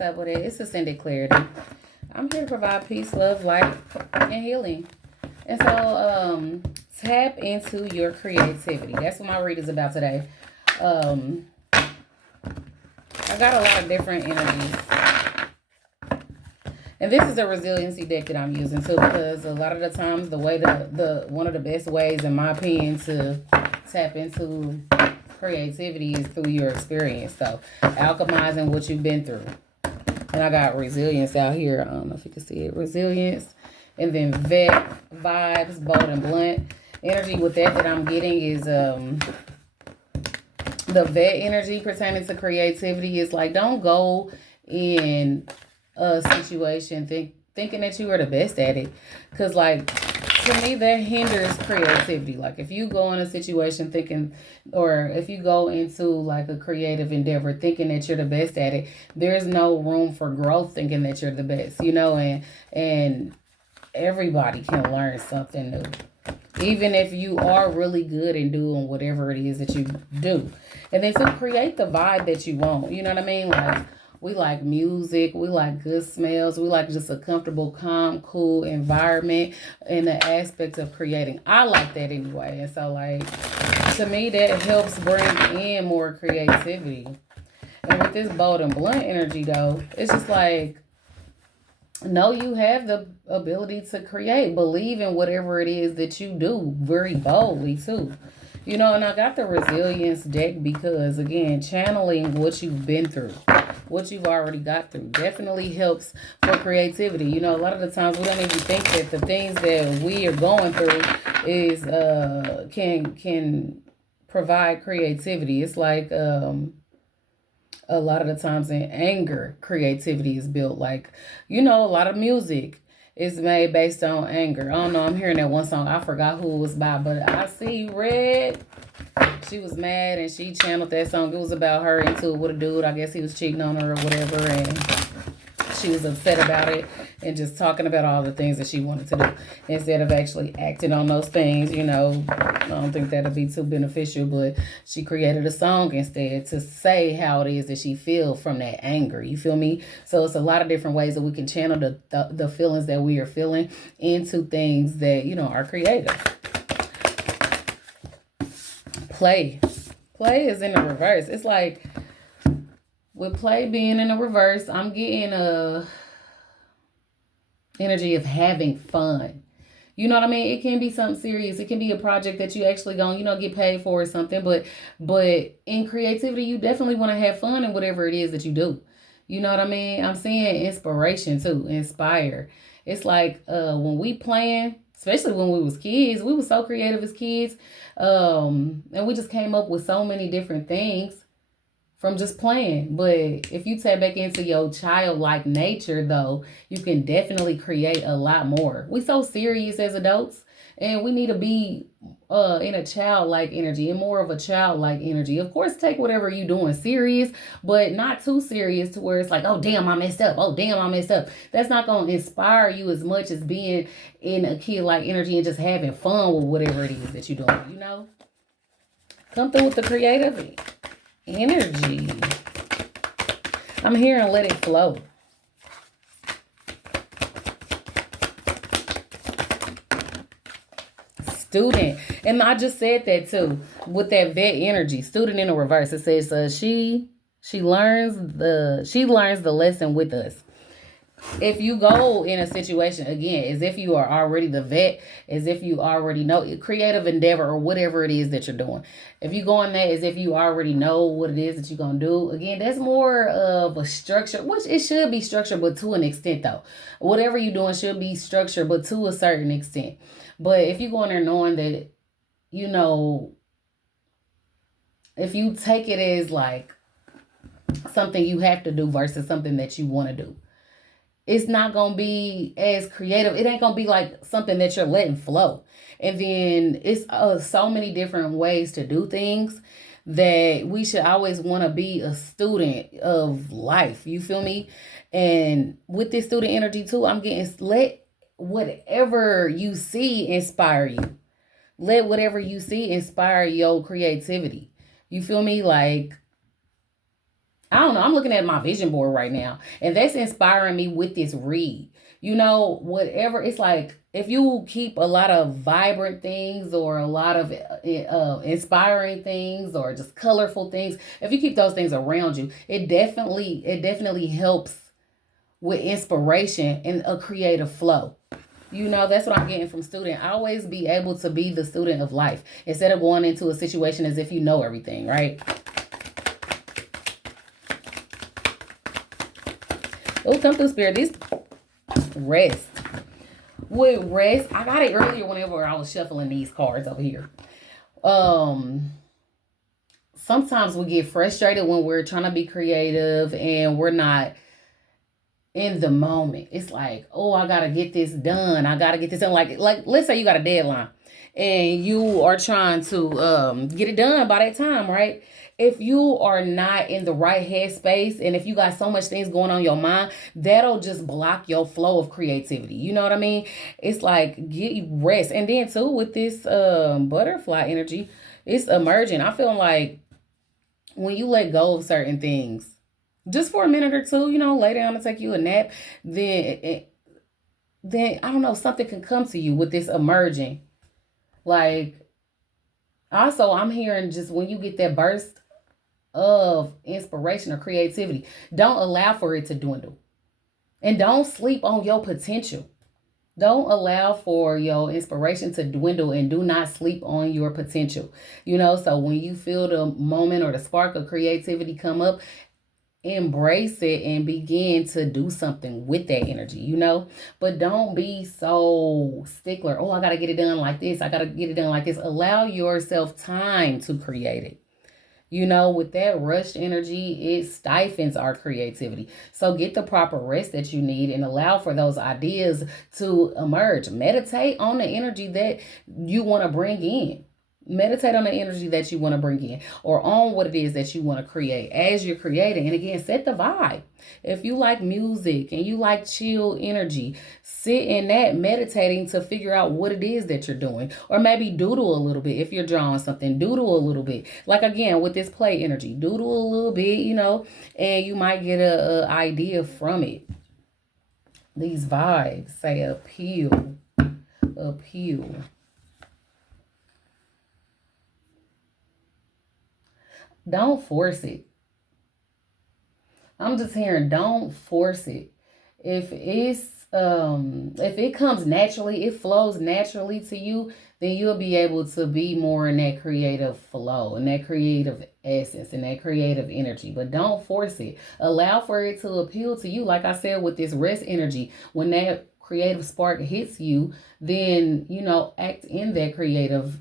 What's up with it? It's Ascended Clarity. I'm here to provide peace, love, light, and healing. And so, tap into your creativity. That's what my read is about today. Um, I got a lot of different energies. And this is a resiliency deck that I'm using too, because a lot of the times the way the one of the best ways, in my opinion, to tap into creativity is through your experience. So alchemizing what you've been through. And I got resilience out here. I don't know if you can see it. Resilience. And then vet, vibes, bold and blunt. Energy with that I'm getting is the vet energy pertaining to creativity is like, don't go in a situation thinking that you are the best at it. Because, like, to me, that hinders creativity. Like, if you go in a situation thinking, or if you go into like a creative endeavor thinking that you're the best at it, there's no room for growth thinking that you're the best, and everybody can learn something new. Even if you are really good in doing whatever it is that you do. And then to create the vibe that you want, you know what I mean? Like, we like music, we like good smells, we like just a comfortable, calm, cool environment in the aspect of creating. I like that anyway. And so, like, to me, that helps bring in more creativity. And with this bold and blunt energy, though, it's just like, know you have the ability to create. Believe in whatever it is that you do very boldly, too. And I got the resilience deck because, again, channeling what you've been through, what you've already got through, definitely helps for creativity. A lot of the times we don't even think that the things that we are going through is can provide creativity. It's like a lot of the times in anger, creativity is built. Like, a lot of music is made based on anger. I don't know, I'm hearing that one song. I forgot who it was by, but I See Red. She was mad and she channeled that song. It was about her into it with a dude. I guess he was cheating on her or whatever. And she was upset about it and just talking about all the things that she wanted to do instead of actually acting on those things. I don't think that'll be too beneficial, but she created a song instead to say how it is that she feels from that anger. You feel me? So it's a lot of different ways that we can channel the feelings that we are feeling into things that, are creative. Play is in the reverse. It's like, with play being in the reverse, I'm getting a energy of having fun. You know what I mean? It can be something serious. It can be a project that you actually gonna, get paid for or something. But in creativity, you definitely want to have fun in whatever it is that you do. You know what I mean? I'm seeing inspiration too, inspire. It's like when we playing, especially when we was kids, we were so creative as kids. And we just came up with so many different things from just playing. But if you tap back into your childlike nature, though, you can definitely create a lot more. We so serious as adults, and we need to be in a childlike energy, and more of a childlike energy. Of course, take whatever you doing serious, but not too serious to where it's like, oh damn, I messed up. Oh damn, I messed up. That's not gonna inspire you as much as being in a kid-like energy and just having fun with whatever it is that you're doing. Come through with the creativity. Energy. I'm here and let it flow. Student. And I just said that too. With that vet energy. Student in the reverse. It says she learns the lesson with us. If you go in a situation, again, as if you are already the vet, as if you already know creative endeavor or whatever it is that you're doing. If you go in there as if you already know what it is that you're going to do, again, that's more of a structure, which it should be structured, but to an extent, though. Whatever you're doing should be structured, but to a certain extent. But if you go in there knowing that, if you take it as like something you have to do versus something that you want to do, it's not going to be as creative. It ain't going to be like something that you're letting flow. And then it's so many different ways to do things that we should always want to be a student of life. You feel me? And with this student energy too, I'm getting, let whatever you see inspire you. Let whatever you see inspire your creativity. You feel me? Like, I don't know. I'm looking at my vision board right now, and that's inspiring me with this read. You know, whatever. It's like if you keep a lot of vibrant things or a lot of inspiring things or just colorful things, if you keep those things around you, it definitely helps with inspiration and a creative flow. You know, that's what I'm getting from student. Always be able to be the student of life instead of going into a situation as if you know everything, right? Oh, come through, Spirit. This rest. With rest, I got it earlier whenever I was shuffling these cards over here. Sometimes we get frustrated when we're trying to be creative and we're not in the moment. It's like, oh, I gotta get this done. I gotta get this done. Like let's say you got a deadline and you are trying to get it done by that time, right? If you are not in the right headspace and if you got so much things going on in your mind, that'll just block your flow of creativity. You know what I mean? It's like get rest. And then too with this butterfly energy, it's emerging. I feel like when you let go of certain things, just for a minute or two, you know, lay down and take you a nap, then I don't know, something can come to you with this emerging. Like, also, I'm hearing just when you get that burst of inspiration or creativity, don't allow for it to dwindle. And don't sleep on your potential. Don't allow for your inspiration to dwindle and do not sleep on your potential. You know, so when you feel the moment or the spark of creativity come up, embrace it and begin to do something with that energy, you know? But don't be so stickler. Oh, I got to get it done like this. I got to get it done like this. Allow yourself time to create it. You know, with that rushed energy, it stifles our creativity. So get the proper rest that you need and allow for those ideas to emerge. Meditate on the energy that you want to bring in. Meditate on the energy that you want to bring in or on what it is that you want to create as you're creating. And again, set the vibe. If you like music and you like chill energy, sit in that meditating to figure out what it is that you're doing. Or maybe doodle a little bit. If you're drawing something, doodle a little bit. Like again, with this play energy, doodle a little bit, you know, and you might get a idea from it. These vibes say appeal. Don't force it. I'm just hearing don't force it. If it comes naturally, it flows naturally to you, then you'll be able to be more in that creative flow and that creative essence and that creative energy. But don't force it. Allow for it to appeal to you. Like I said, with this rest energy, when that creative spark hits you, then you know, act in that creative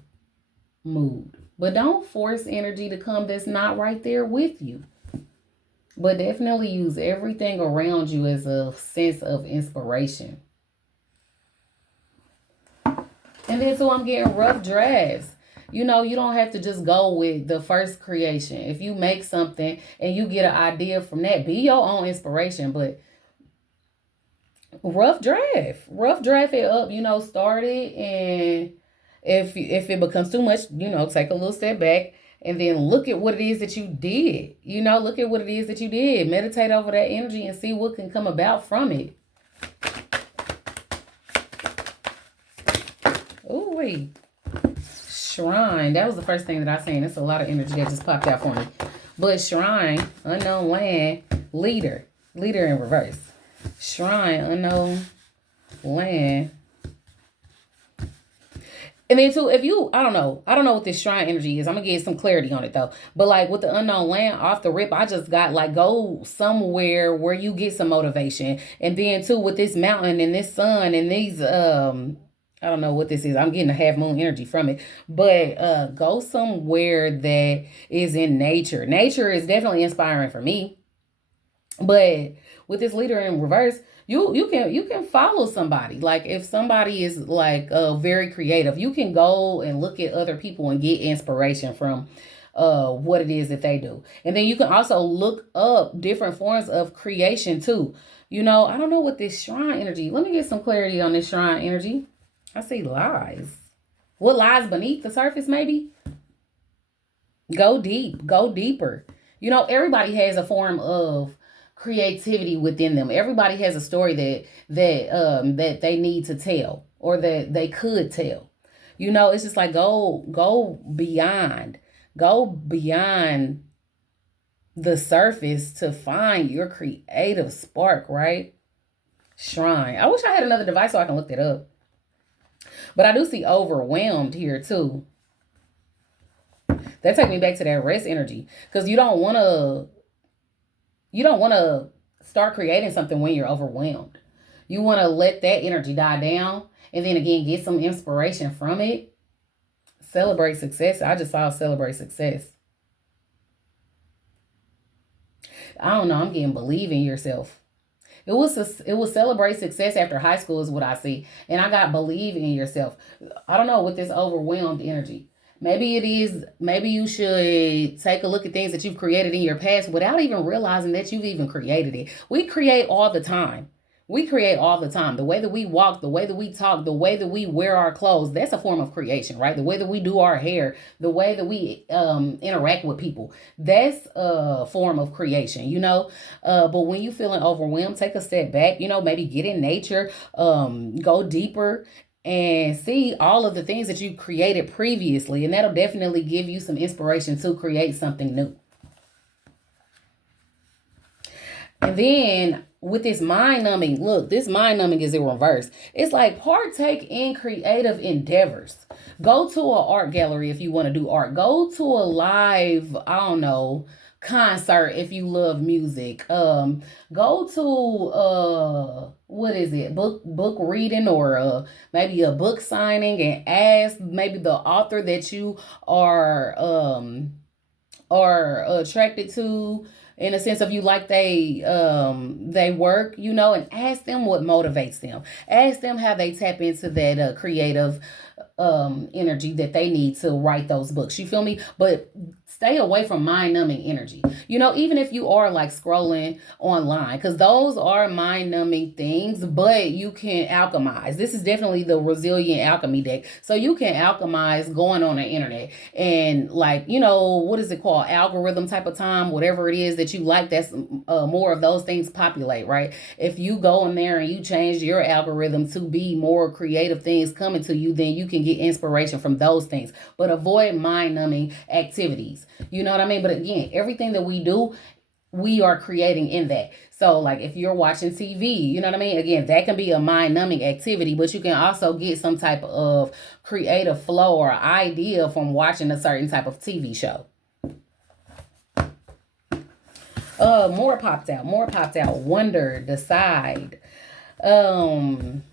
mood. But don't force energy to come that's not right there with you. But definitely use everything around you as a sense of inspiration. And then so I'm getting rough drafts. You know, you don't have to just go with the first creation. If you make something and you get an idea from that, be your own inspiration. But rough draft it up, you know, start it, and if it becomes too much, you know, take a little step back and then look at what it is that you did. You know, look at what it is that you did. Meditate over that energy and see what can come about from it. Ooh, wait. Shrine. That was the first thing that I seen. It's a lot of energy that just popped out for me. But shrine, unknown land, leader in reverse. Shrine, unknown land. And then too, if you, I don't know what this shrine energy is. I'm gonna get some clarity on it though. But like with the unknown land off the rip, I just got like go somewhere where you get some motivation. And then too with this mountain and this sun and these I don't know what this is. I'm getting a half moon energy from it. But go somewhere that is in nature. Nature is definitely inspiring for me. But with this leader in reverse, you can follow somebody. Like if somebody is like very creative, you can go and look at other people and get inspiration from what it is that they do. And then you can also look up different forms of creation too. You know, I don't know what this shrine energy. Let me get some clarity on this shrine energy. I see lies. What lies beneath the surface maybe? Go deep, go deeper. You know, everybody has a form of creativity within them. Everybody has a story that they need to tell or that they could tell. You know, it's just like go beyond the surface to find your creative spark, right? Shrine. I wish I had another device so I can look that up. But I do see overwhelmed here too. That takes me back to that rest energy. Because you don't wanna start creating something when you're overwhelmed. You wanna let that energy die down and then again get some inspiration from it. Celebrate success. I just saw celebrate success. I don't know. I'm getting believe in yourself. It was celebrate success after high school is what I see, and I got believe in yourself. I don't know with this overwhelmed energy. Maybe it is. Maybe you should take a look at things that you've created in your past without even realizing that you've even created it. We create all the time. We create all the time. The way that we walk, the way that we talk, the way that we wear our clothes, that's a form of creation, right? The way that we do our hair, the way that we interact with people, that's a form of creation, you know? But when you feeling overwhelmed, take a step back, you know, maybe get in nature, go deeper and see all of the things that you created previously. And that'll definitely give you some inspiration to create something new. And then with this mind numbing, look, this mind numbing is in reverse. It's like partake in creative endeavors. Go to an art gallery if you want to do art. Go to a live, I don't know, concert if you love music. Go to what is it? Book reading or maybe a book signing and ask maybe the author that you are attracted to in a sense of you like they work, you know, and ask them what motivates them. Ask them how they tap into that creative energy that they need to write those books. You feel me? But stay away from mind numbing energy. You know, even if you are like scrolling online, because those are mind numbing things, but you can alchemize. This is definitely the resilient alchemy deck. So you can alchemize going on the internet and like, you know, what is it called? Algorithm type of time, whatever it is that you like, that's more of those things populate, right? If you go in there and you change your algorithm to be more creative things coming to you, then you can get inspiration from those things. But avoid mind numbing activities. You know what I mean? But again, everything that we do, we are creating in that. So like if you're watching TV, you know what I mean? Again, that can be a mind numbing activity, but you can also get some type of creative flow or idea from watching a certain type of TV show. More popped out. More popped out. Wonder, decide. Um,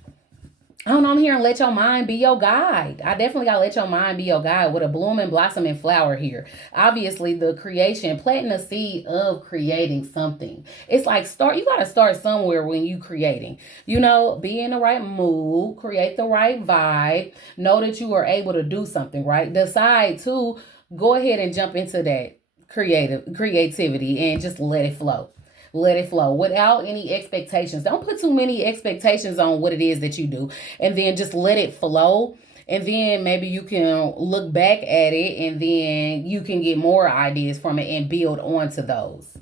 I don't know. I'm hearing let your mind be your guide. I definitely gotta let your mind be your guide with a blooming, blossoming flower here. Obviously, the creation, planting a seed of creating something. It's like start. You gotta start somewhere when you creating. You know, be in the right mood, create the right vibe. Know that you are able to do something. Right. Decide to go ahead and jump into that creativity and just let it flow. Let it flow without any expectations. Don't put too many expectations on what it is that you do, and then just let it flow. And then maybe you can look back at it and then you can get more ideas from it and build onto those.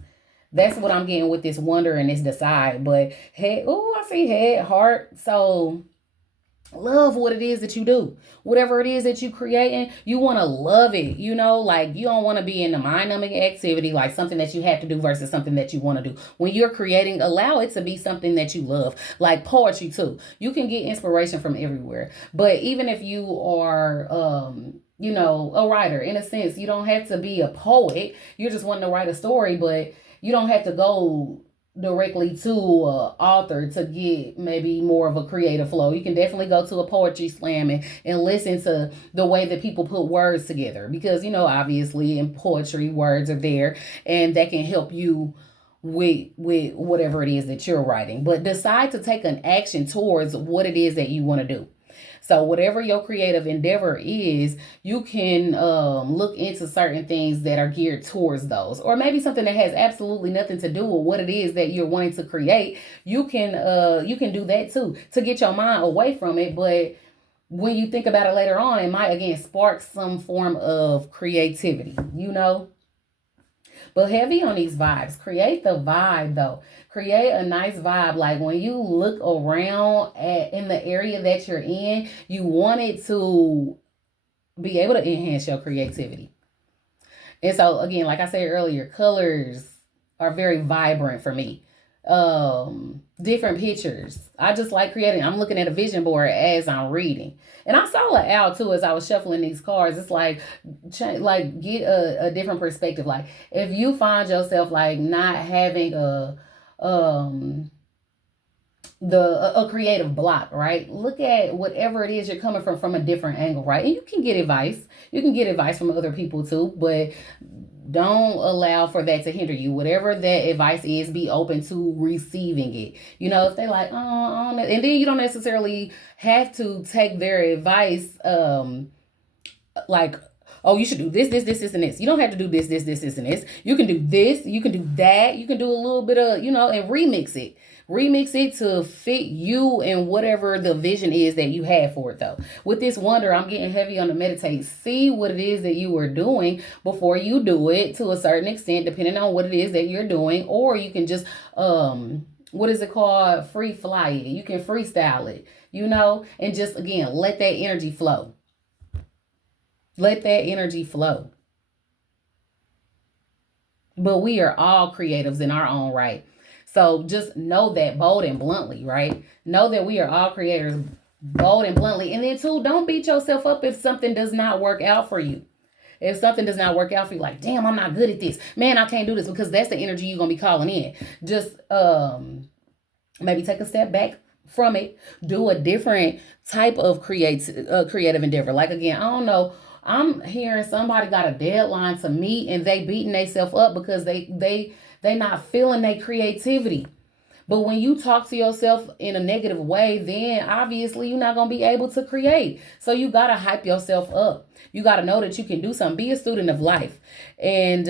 That's what I'm getting with this wonder and this decide. But head, oh, I see head, heart. So love what it is that you do. Whatever it is that you creating, you want to love it. You know, like you don't want to be in the mind numbing activity, like something that you have to do versus something that you want to do. When you're creating, allow it to be something that you love, like poetry too. You can get inspiration from everywhere. But even if you are, you know, a writer, in a sense, you don't have to be a poet. You're just wanting to write a story, but you don't have to go directly to a author to get maybe more of a creative flow. You can definitely go to a poetry slam and listen to the way that people put words together because, you know, obviously in poetry, words are there and that can help you with whatever it is that you're writing. But decide to take an action towards what it is that you want to do. So whatever your creative endeavor is, you can look into certain things that are geared towards those, or maybe something that has absolutely nothing to do with what it is that you're wanting to create. You can do that too to get your mind away from it. But when you think about it later on, it might again spark some form of creativity. You know. But heavy on these vibes. Create the vibe though. Create a nice vibe. Like when you look around in the area that you're in, you want it to be able to enhance your creativity. And so again, like I said earlier, colors are very vibrant for me. Different pictures. I just like creating. I'm looking at a vision board as I'm reading. And I saw it out too as I was shuffling these cards. It's like get a different perspective. Like if you find yourself like not having a creative block, right? Look at whatever it is you're coming from a different angle, right? And you can get advice. You can get advice from other people too, but don't allow for that to hinder you. Whatever that advice is, be open to receiving it. You know, if they like, and then you don't necessarily have to take their advice, like, oh, you should do this, and this. You don't have to do this, and this. You can do this, you can do that. You can do a little bit of, and remix it. Remix it to fit you and whatever the vision is that you have for it though. With this wonder, I'm getting heavy on the meditate. See what it is that you are doing before you do it to a certain extent, depending on what it is that you're doing. Or you can just, what is it called? Free fly it. You can freestyle it, and just, again, let that energy flow. Let that energy flow. But we are all creatives in our own right. So just know that bold and bluntly, right? Know that we are all creators bold and bluntly. And then too, don't beat yourself up if something does not work out for you. If something does not work out for you, like, damn, I'm not good at this. Man, I can't do this, because that's the energy you're going to be calling in. Just maybe take a step back from it. Do a different type of creative endeavor. Like, again, I don't know. I'm hearing somebody got a deadline to meet and they beating themselves up because they not feeling their creativity. But when you talk to yourself in a negative way, then obviously you're not going to be able to create. So you got to hype yourself up. You got to know that you can do something. Be a student of life. And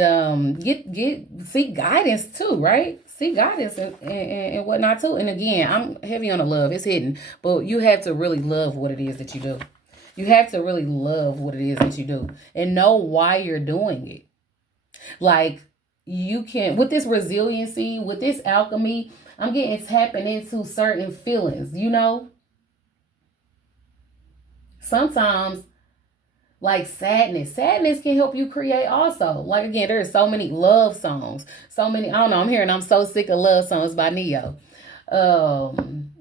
seek guidance too, right? Seek guidance and whatnot too. And again, I'm heavy on the love. It's hidden. But you have to really love what it is that you do. You have to really love what it is that you do. And know why you're doing it. Like, you can, with this resiliency, with this alchemy, I'm getting tapping into certain feelings, Sometimes, like sadness can help you create also. Like, again, there's so many love songs. So many, I don't know, I'm so sick of love songs by Neo.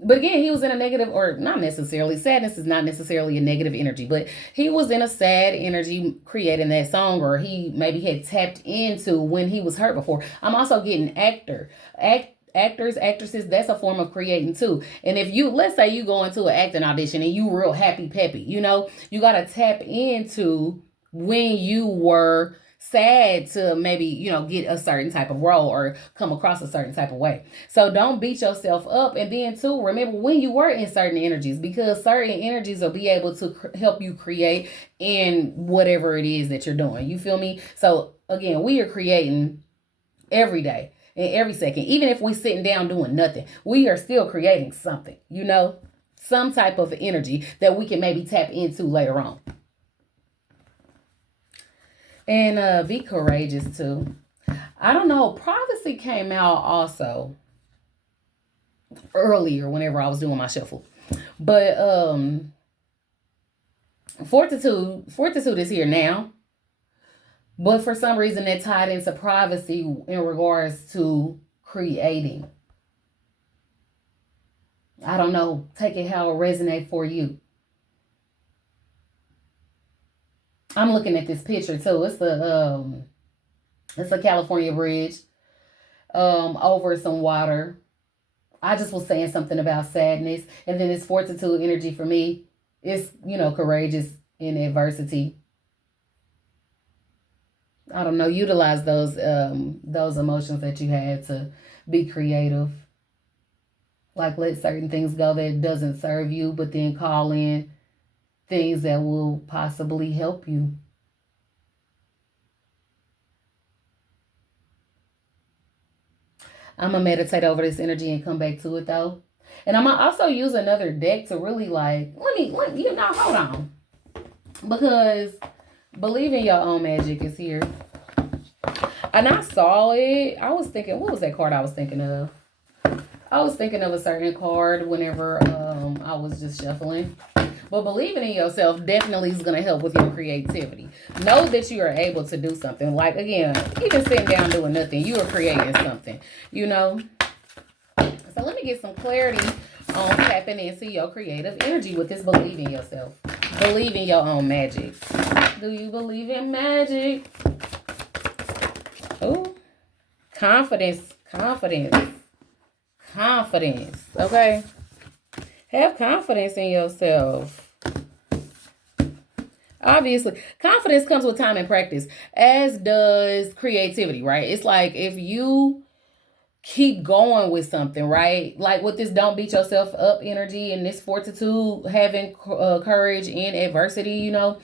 But again, he was in a negative, or not necessarily, sadness is not necessarily a negative energy, but he was in a sad energy creating that song, or he maybe had tapped into when he was hurt before. I'm also getting actors, actresses, that's a form of creating too. And if let's say you go into an acting audition and you real happy peppy, you got to tap into when you were sad to maybe, get a certain type of role or come across a certain type of way. So don't beat yourself up. And then too, remember when you were in certain energies, because certain energies will be able to help you create in whatever it is that you're doing. You feel me? So again, we are creating every day and every second. Even if we're sitting down doing nothing, we are still creating something, some type of energy that we can maybe tap into later on. And be courageous too. I don't know. Prophecy came out also earlier whenever I was doing my shuffle. But fortitude is here now. But for some reason that tied into prophecy in regards to creating. I don't know. Take it how it resonates for you. I'm looking at this picture too. It's a California bridge over some water. I just was saying something about sadness, and then it's fortitude energy for me. It's courageous in adversity. I don't know. Utilize those emotions that you have to be creative. Like, let certain things go that doesn't serve you, but then call in things that will possibly help you. I'm going to meditate over this energy and come back to it though. And I'm going to also use another deck to really hold on. Because believe in your own magic is here. And I saw it. I was thinking, what was that card I was thinking of? I was thinking of a certain card whenever I was just shuffling. But believing in yourself definitely is going to help with your creativity. Know that you are able to do something. Like, again, even sitting down doing nothing, you are creating something, you know? So let me get some clarity on tapping into your creative energy with this believe in yourself. Believe in your own magic. Do you believe in magic? Oh, confidence, confidence, confidence. Okay? Have confidence in yourself. Obviously, confidence comes with time and practice, as does creativity, right? It's like if you keep going with something, right? Like with this don't beat yourself up energy and this fortitude, having courage in adversity, you know,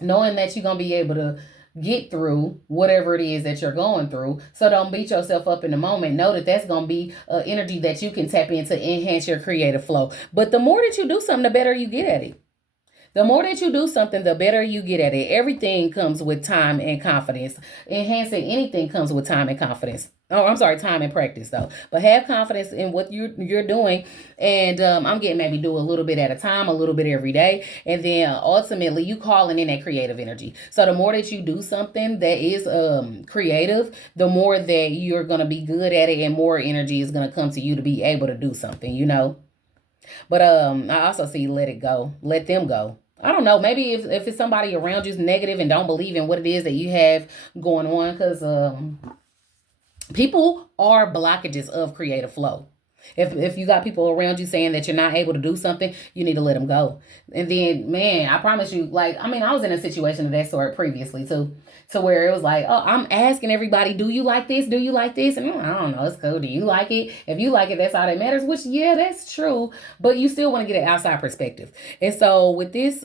knowing that you're going to be able to get through whatever it is that you're going through. So don't beat yourself up in the moment. Know that that's going to be energy that you can tap into to enhance your creative flow. But the more that you do something, the better you get at it. The more that you do something, the better you get at it. Everything comes with time and confidence. Enhancing anything comes with time and confidence. Oh, I'm sorry, time and practice though. But have confidence in what you're doing, and I'm getting maybe do a little bit at a time, a little bit every day, and then ultimately you calling in that creative energy. So the more that you do something that is creative, the more that you're gonna be good at it, and more energy is gonna come to you to be able to do something. You know. But I also see let it go, let them go. I don't know. Maybe if it's somebody around you's negative and don't believe in what it is that you have going on, because people are blockages of creative flow. If you got people around you saying that you're not able to do something, you need to let them go. And then, man, I promise you, like, I mean, I was in a situation of that sort previously too, to where it was like, oh, I'm asking everybody, do you like this? Do you like this? And I don't know, it's cool. Do you like it? If you like it, that's all that matters. Which, yeah, that's true. But you still want to get an outside perspective. And so with this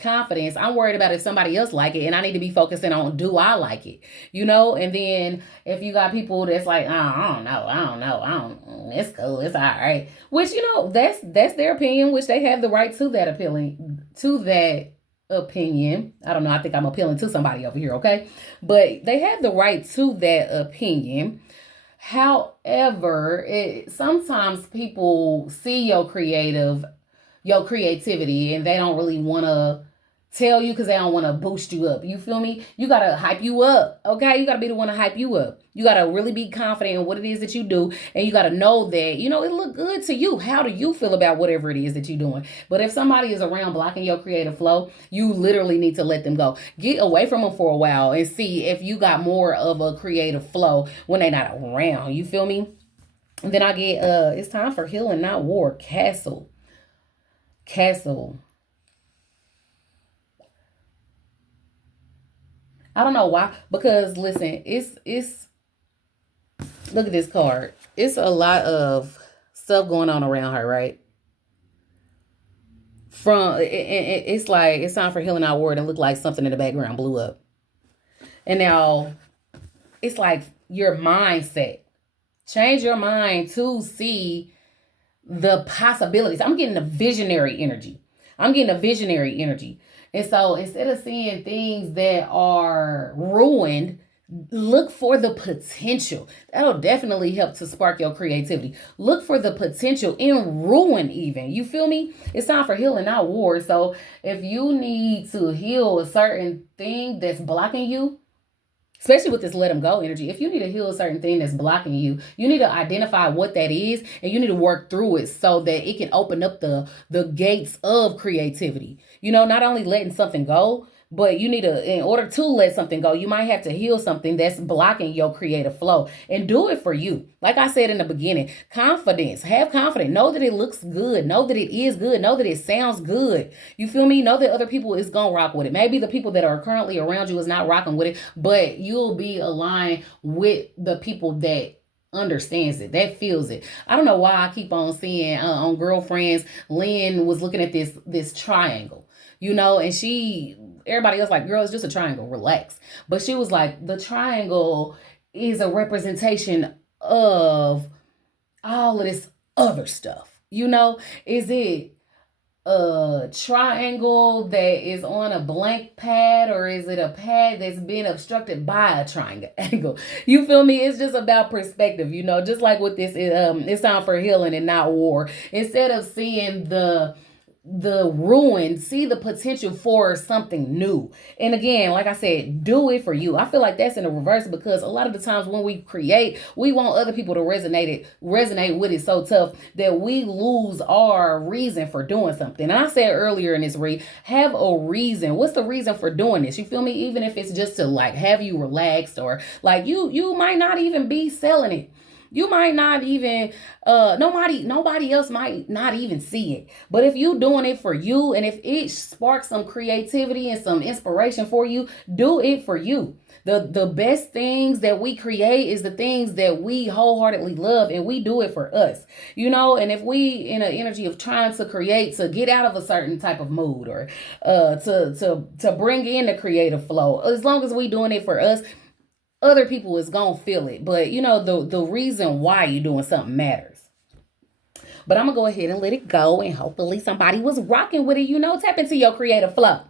confidence, I'm worried about if somebody else like it, and I need to be focusing on, do I like it? You know. And then if you got people that's like, oh, I don't know, it's cool, it's all right. Which, you know, that's their opinion, which they have the right to that opinion. I don't know. I think I'm appealing to somebody over here, okay? But they have the right to that opinion. However, sometimes people see your creativity, and they don't really want to tell you because they don't want to boost you up. You feel me? You got to hype you up, okay? You got to be the one to hype you up. You got to really be confident in what it is that you do, and you got to know that, you know, it look good to you. How do you feel about whatever it is that you're doing? But if somebody is around blocking your creative flow, you literally need to let them go. Get away from them for a while and see if you got more of a creative flow when they're not around. You feel me? And then I get, it's time for healing, not war. Castle. I don't know why, because listen, it's look at this card. It's a lot of stuff going on around her, right? It's like it's time for healing our word, and look like something in the background blew up. And now it's like your mindset. Change your mind to see the possibilities. I'm getting a visionary energy. And so instead of seeing things that are ruined, look for the potential. That'll definitely help to spark your creativity. Look for the potential in ruin, even. You feel me? It's time for healing, not war. So if you need to heal a certain thing that's blocking you, especially with this let them go energy, if you need to heal a certain thing that's blocking you, you need to identify what that is, and you need to work through it so that it can open up the gates of creativity. You know, not only letting something go, but you need to, in order to let something go, you might have to heal something that's blocking your creative flow, and do it for you. Like I said in the beginning, confidence, have confidence, know that it looks good, know that it is good, know that it sounds good. You feel me? Know that other people is going to rock with it. Maybe the people that are currently around you is not rocking with it, but you'll be aligned with the people that understands it, that feels it. I don't know why I keep on seeing on Girlfriends, Lynn was looking at this triangle, you know, and everybody else like, girl, it's just a triangle, relax. But she was like, the triangle is a representation of all of this other stuff. You know, is it a triangle that is on a blank pad, or is it a pad that's being obstructed by a triangle? You feel me? It's just about perspective, just like with this, it's time for healing and not war. Instead of seeing the ruin, see the potential for something new. And again, like I said, do it for you. I feel like that's in the reverse, because a lot of the times when we create, we want other people to resonate with it so tough that we lose our reason for doing something. And I said earlier in this read, have a reason. What's the reason for doing this? You feel me? Even if it's just to like have you relaxed, or like you might not even be selling it. You might not even, nobody else might not even see it. But if you doing it for you, and if it sparks some creativity and some inspiration for you, do it for you. The best things that we create is the things that we wholeheartedly love, and we do it for us, and if we in an energy of trying to create, to get out of a certain type of mood, or to bring in the creative flow, as long as we doing it for us, other people is gonna feel it. But the reason why you doing something matters. But I'm gonna go ahead and let it go, and hopefully somebody was rocking with it. Tap into your creative flow.